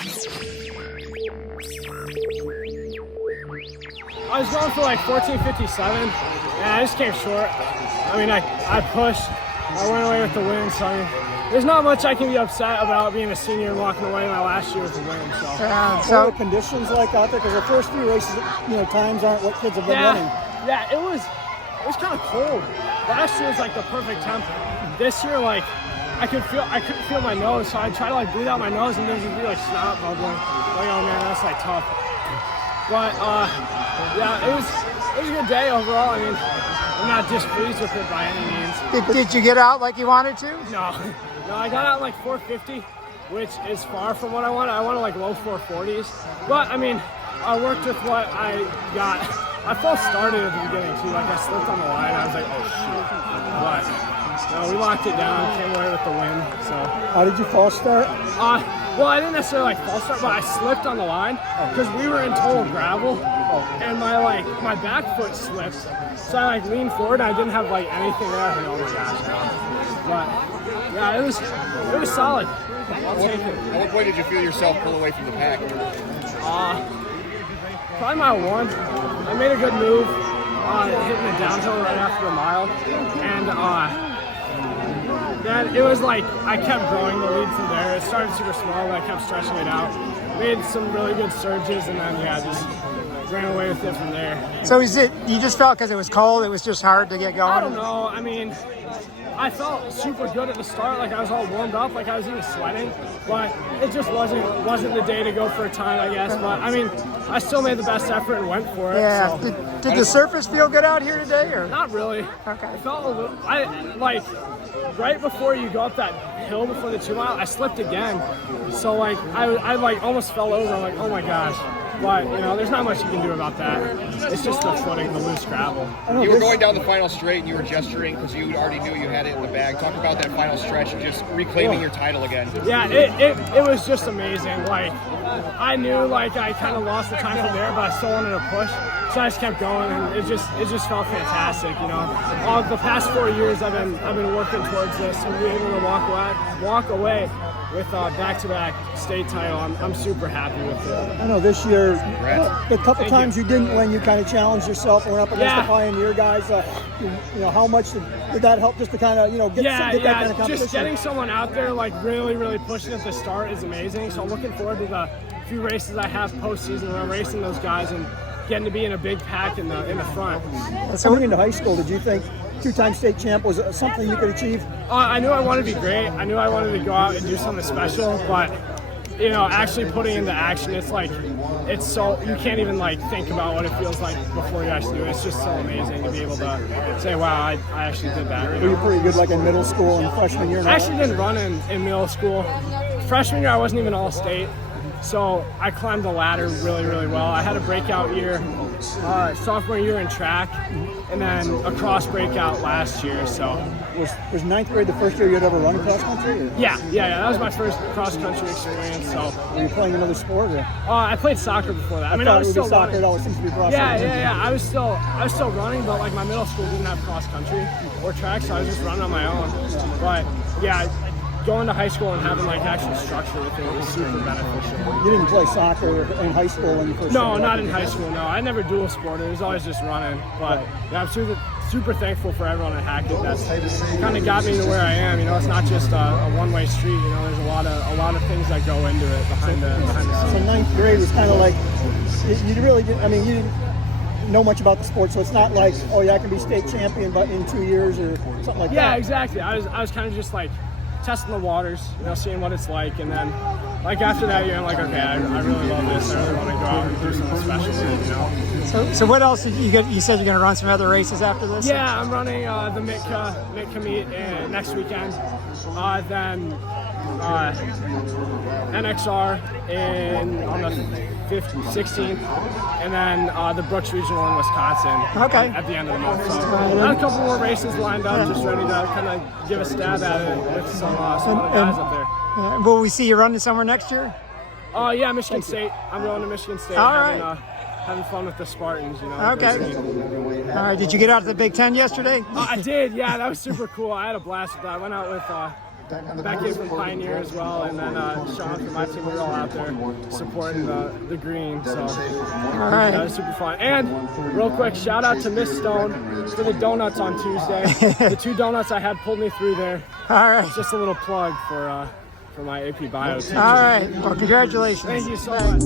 I was going for like 14:57, and I just came short. I mean, I pushed, I went away with the win, so I mean, there's not much I can be upset about being a senior and walking away my last year with the win. So what were conditions like out there? Because the first few races, times aren't what kids have been running. Yeah, it was kind of cold. Last year was like the perfect temp. This year, like, I couldn't feel my nose, so I tried to like breathe out my nose, and there's just be like snot bubbling. Like, oh man, that's like tough. But yeah, it was a good day overall. I mean, I'm not displeased with it by any means. Did you get out like you wanted to? No, I got out like 450, which is far from what I wanted. I wanted like low 440s, but I mean, I worked with what I got. I false started at the beginning too. Like I slipped on the line. I was like, oh shoot. But no, we locked it down, came away with the win. So. How did you false start? Well, I didn't necessarily like false start, but I slipped on the line because we were in total gravel, and my back foot slipped. So I like leaned forward, and I didn't have like anything there. I was like, oh my gosh. But yeah, it was solid. I'll take it. At what point did you feel yourself pull away from the pack? Probably mile 1. I made a good move, hitting the downhill right after the mile, and then it was like I kept growing the lead from there. It started super small, but I kept stretching it out. Made some really good surges, and then just ran away with it from there. So is it you just felt because it was cold, it was just hard to get going? I don't know. I mean, I felt super good at the start, like I was all warmed up, like I was even sweating, but it just wasn't the day to go for a time, I guess. But I mean, I still made the best effort and went for it. Yeah. So. Did the surface feel good out here today, or not really? Okay. It felt a little. Right before you go up that hill before the 2 mile, I slipped again. So like I like almost fell over. I'm like, oh my gosh. But there's not much you can do about that. It's just the footing, the loose gravel. You were going down the final straight and you were gesturing because you already knew you had it in the bag. Talk about that final stretch and just reclaiming your title again. Yeah, it was just amazing. Like I knew like I kind of lost the time from there, but I still wanted to push. So I just kept going, and it just felt fantastic. All the past 4 years I've been working towards this, and being able to walk away with back-to-back state title. I'm super happy with it. I know this year, the couple times you didn't win, you kind of challenged yourself and went up against the Pioneer guys. How much did that help just to kind of get that kind of competition? Just getting someone out there like really, really pushing at the start is amazing. So I'm looking forward to the few races I have postseason where I'm racing those guys and getting to be in a big pack in the front. So coming into high school, did you think two-time state champ was something you could achieve? I knew I wanted to be great. I knew I wanted to go out and do something special, but actually putting into action, it's so you can't even like think about what it feels like before you actually do it. It's just so amazing to be able to say, wow, I actually did that. Were you pretty good like in middle school and freshman year? I actually didn't run in middle school. Freshman year I wasn't even all state. So I climbed the ladder really, really well. I had a breakout year, sophomore year in track, and then a cross breakout last year. So was ninth grade the first year you'd ever run cross country? Or? Yeah. That was my first cross country experience. So were you playing another sport? Or? I played soccer before that. I was still soccer. running. It always seems to be cross. Yeah. I was still running, but like my middle school didn't have cross country or track, so I was just running on my own. But yeah. Going to high school and having like actual structure with it was super beneficial. You didn't play soccer in high school when you first No, not in high school, no. I never dual sported. It was always just running. But yeah, I'm super thankful for everyone at Hackett. That's kind of got me to where I am. It's not just a one-way street. There's a lot of things that go into it behind the scenes. So ninth grade was kind of like you really didn't. I mean, you didn't know much about the sport, so it's not like, oh yeah, I can be state champion, but in 2 years or something like that. Yeah, exactly. I was kind of just like testing the waters, seeing what it's like, and then like after that year, I'm like, okay, I really love this. I really want to go out and do something special. So what else did you get? You said you're going to run some other races after this? Yeah, I'm running the Mitka meet next weekend. Then NXR on the 16th, and then the Brooks Regional in Wisconsin. Okay. At the end of the month. So I have a couple more races lined up, just ready to kind of give a stab at it with some other guys up there. Will we see you running somewhere next year? Yeah, Michigan State. I'm going to Michigan State. All right. Having fun with the Spartans, Okay. All right. Did you get out to the Big Ten yesterday? I did. Yeah, that was super cool. I had a blast with that. I went out with Becky from Pioneer as well, and then Sean from my team. We were all out there supporting the green. So All right. that was super fun. And real quick, shout out to Miss Stone for the donuts on Tuesday. The 2 donuts I had pulled me through there. All right. Just a little plug for my AP Bio team. All right. Well, congratulations. Thank you so much.